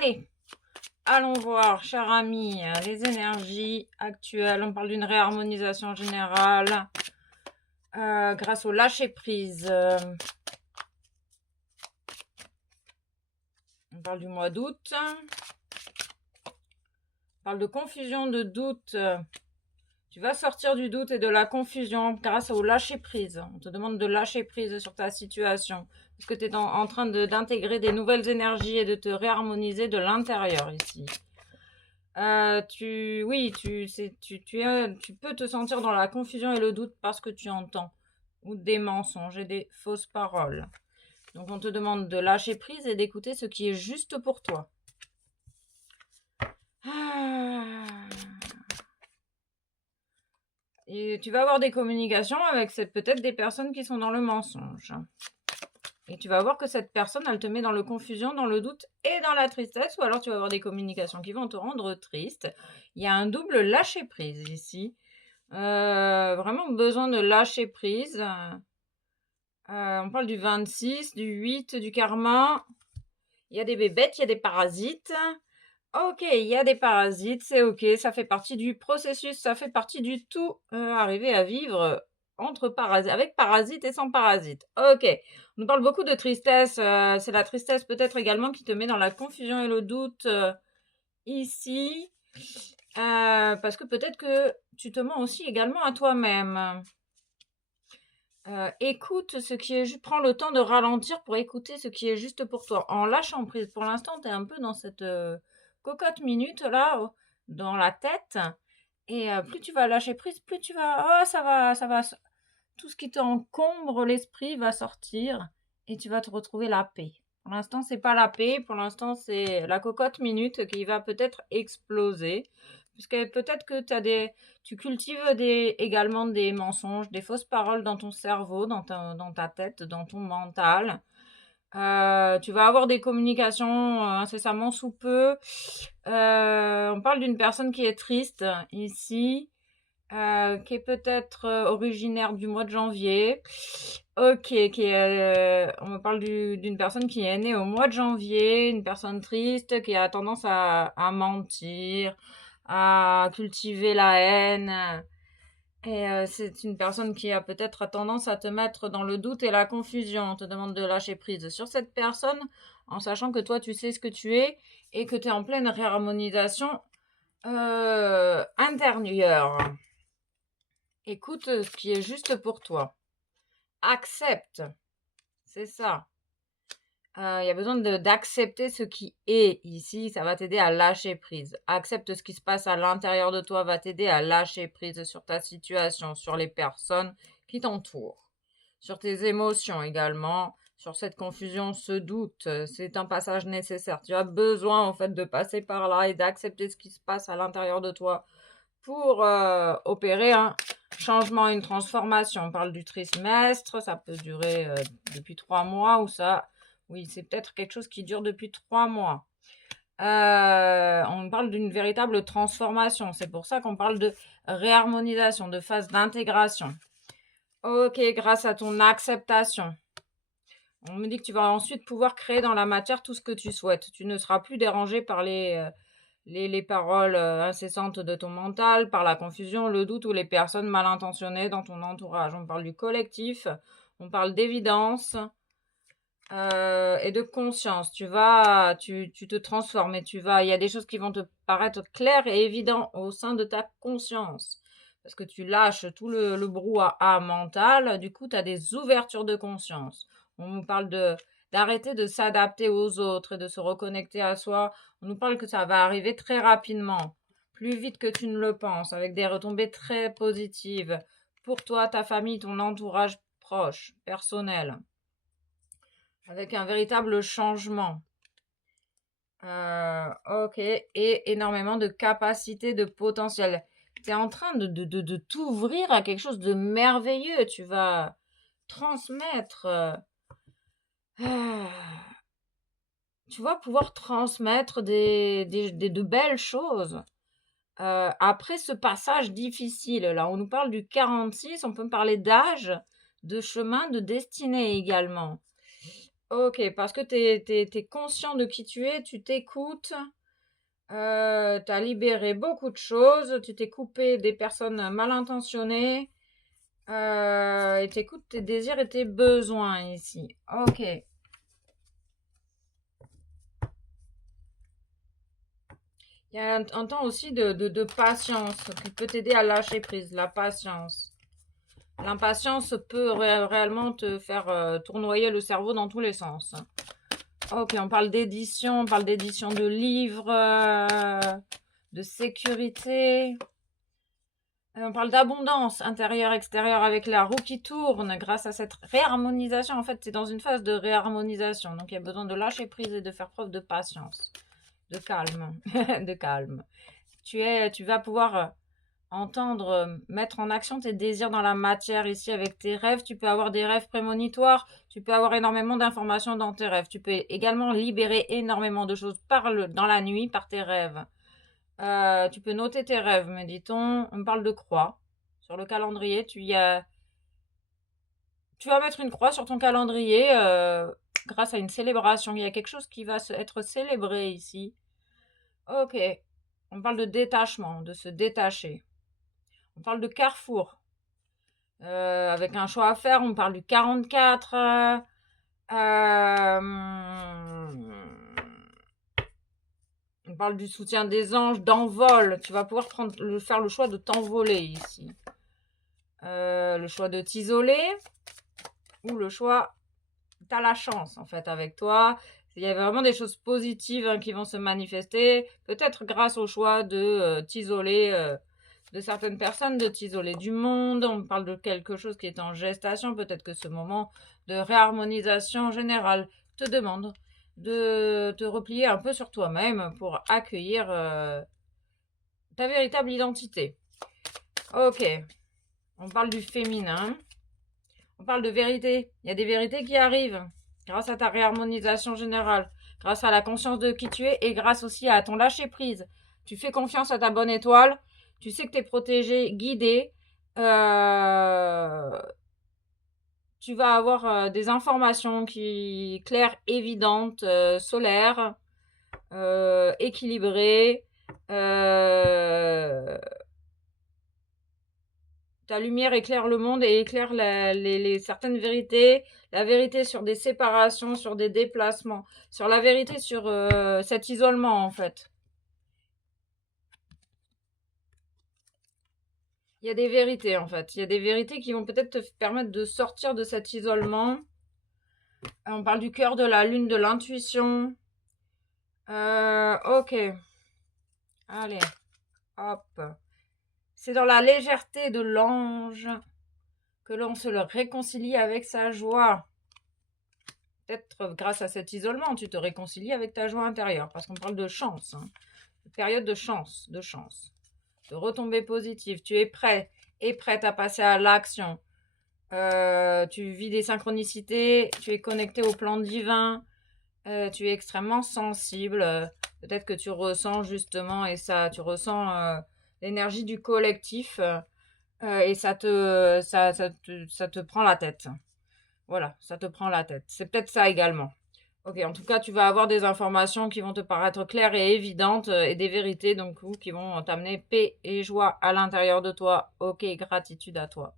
Allez, allons voir, cher ami, les énergies actuelles. On parle d'une réharmonisation générale grâce au lâcher-prise. On parle du mois d'août. On parle de confusion, de doute. Tu vas sortir du doute et de la confusion grâce au lâcher-prise. On te demande de lâcher prise sur ta situation. Parce que tu es en train d'intégrer des nouvelles énergies et de te réharmoniser de l'intérieur ici. Tu peux te sentir dans la confusion et le doute parce que tu entends ou des mensonges et des fausses paroles. Donc on te demande de lâcher prise et d'écouter ce qui est juste pour toi. Et tu vas avoir des communications avec peut-être des personnes qui sont dans le mensonge. Et tu vas voir que cette personne, elle te met dans le confusion, dans le doute et dans la tristesse. Ou alors tu vas avoir des communications qui vont te rendre triste. Il y a un double lâcher prise ici. Vraiment besoin de lâcher prise. On parle du 26, du 8, du karma. Il y a des bébêtes, il y a des parasites. Ok, il y a des parasites, c'est ok, ça fait partie du processus, ça fait partie du tout. Arriver à vivre entre parasites, avec parasites et sans parasites. Ok, on nous parle beaucoup de tristesse, c'est la tristesse peut-être également qui te met dans la confusion et le doute ici. Parce que peut-être que tu te mens aussi également à toi-même. Écoute ce qui est juste, prends le temps de ralentir pour écouter ce qui est juste pour toi. En lâchant prise, pour l'instant, tu es un peu dans cette cocotte minute là, dans la tête. Et plus tu vas lâcher prise, plus tu vas, oh, ça va, tout ce qui t'encombre l'esprit va sortir et tu vas te retrouver la paix. Pour l'instant, c'est pas la paix, pour l'instant, c'est la cocotte minute qui va peut-être exploser. Puisque peut-être que tu cultives également des mensonges, des fausses paroles dans ton cerveau, dans ta tête, dans ton mental. Tu vas avoir des communications incessamment sous peu. On parle d'une personne qui est triste ici, qui est peut-être originaire du mois de janvier. Ok, on me parle d'une personne qui est née au mois de janvier, une personne triste qui a tendance à mentir, à cultiver la haine. Et c'est une personne qui a peut-être tendance à te mettre dans le doute et la confusion. On te demande de lâcher prise sur cette personne en sachant que toi, tu sais ce que tu es et que tu es en pleine réharmonisation intérieure. Écoute ce qui est juste pour toi. Accepte. C'est ça. Il y a besoin d'accepter ce qui est ici. Ça va t'aider à lâcher prise. Accepte ce qui se passe à l'intérieur de toi. Va t'aider à lâcher prise sur ta situation, sur les personnes qui t'entourent. Sur tes émotions également. Sur cette confusion, ce doute. C'est un passage nécessaire. Tu as besoin en fait de passer par là et d'accepter ce qui se passe à l'intérieur de toi pour opérer un changement, une transformation. On parle du trimestre, ça peut durer depuis 3 mois ou ça, oui, c'est peut-être quelque chose qui dure depuis 3 mois. On parle d'une véritable transformation. C'est pour ça qu'on parle de réharmonisation, de phase d'intégration. Ok, grâce à ton acceptation. On me dit que tu vas ensuite pouvoir créer dans la matière tout ce que tu souhaites. Tu ne seras plus dérangé par les paroles incessantes de ton mental, par la confusion, le doute ou les personnes mal intentionnées dans ton entourage. On parle du collectif, on parle d'évidence et de conscience. Tu te transformes et il y a des choses qui vont te paraître claires et évidentes au sein de ta conscience. Parce que tu lâches tout le brouhaha mental, du coup, tu as des ouvertures de conscience. On nous parle d'arrêter de s'adapter aux autres et de se reconnecter à soi. On nous parle que ça va arriver très rapidement, plus vite que tu ne le penses, avec des retombées très positives pour toi, ta famille, ton entourage proche, personnel, avec un véritable changement. Ok, et énormément de capacité, de potentiel. Tu es en train de t'ouvrir à quelque chose de merveilleux. Tu vas transmettre. Tu vas pouvoir transmettre de belles choses. Après ce passage difficile, là, on nous parle du 46, on peut parler d'âge, de chemin, de destinée également. Ok, parce que t'es conscient de qui tu es, tu t'écoutes, t'as libéré beaucoup de choses, tu t'es coupé des personnes mal intentionnées, et t'écoutes tes désirs et tes besoins ici. Ok. Il y a un temps aussi de patience qui peut t'aider à lâcher prise, la patience. L'impatience peut réellement te faire tournoyer le cerveau dans tous les sens. Ok, on parle d'édition de livres, de sécurité. On parle d'abondance intérieure, extérieure avec la roue qui tourne grâce à cette réharmonisation. En fait, c'est dans une phase de réharmonisation. Donc, il y a besoin de lâcher prise et de faire preuve de patience, de calme, de calme. Tu vas pouvoir entendre, mettre en action tes désirs dans la matière ici avec tes rêves. Tu peux avoir des rêves prémonitoires, tu peux avoir énormément d'informations dans tes rêves. Tu peux également libérer énormément de choses dans la nuit par tes rêves. Tu peux noter tes rêves, me dit-on. On me parle de croix. Sur le calendrier, tu vas mettre une croix sur ton calendrier grâce à une célébration. Il y a quelque chose qui va être célébré ici. Ok. On parle de détachement, de se détacher. On parle de carrefour. Avec un choix à faire, on parle du 44. On parle du soutien des anges, d'envol. Tu vas pouvoir faire le choix de t'envoler ici. Le choix de t'isoler ou le choix, t'as la chance en fait avec toi. Il y a vraiment des choses positives qui vont se manifester, peut-être grâce au choix de t'isoler de certaines personnes, de t'isoler du monde. On parle de quelque chose qui est en gestation. Peut-être que ce moment de réharmonisation générale te demande de te replier un peu sur toi-même pour accueillir ta véritable identité. Ok, on parle du féminin. On parle de vérité. Il y a des vérités qui arrivent grâce à ta réharmonisation générale, grâce à la conscience de qui tu es et grâce aussi à ton lâcher-prise. Tu fais confiance à ta bonne étoile. Tu sais que tu es protégé, guidé. Tu vas avoir des informations claires, évidentes, solaires, équilibrées. Ta lumière éclaire le monde et éclaire certaines vérités. La vérité sur des séparations, sur des déplacements. Sur la vérité sur cet isolement, en fait. Il y a des vérités, en fait. Il y a des vérités qui vont peut-être te permettre de sortir de cet isolement. On parle du cœur de la lune, de l'intuition. Ok. Allez. Hop. C'est dans la légèreté de l'ange que l'on se le réconcilie avec sa joie. Peut-être grâce à cet isolement, tu te réconcilies avec ta joie intérieure. Parce qu'on parle de chance. Période de chance, de retombées positives. Tu es prêt et prête à passer à l'action. Tu vis des synchronicités, tu es connecté au plan divin, tu es extrêmement sensible. Peut-être que tu ressens justement, et ça, tu ressens l'énergie du collectif et ça te prend la tête. Voilà, ça te prend la tête. C'est peut-être ça également. Ok, en tout cas, tu vas avoir des informations qui vont te paraître claires et évidentes et des vérités donc qui vont t'amener paix et joie à l'intérieur de toi. Ok, gratitude à toi.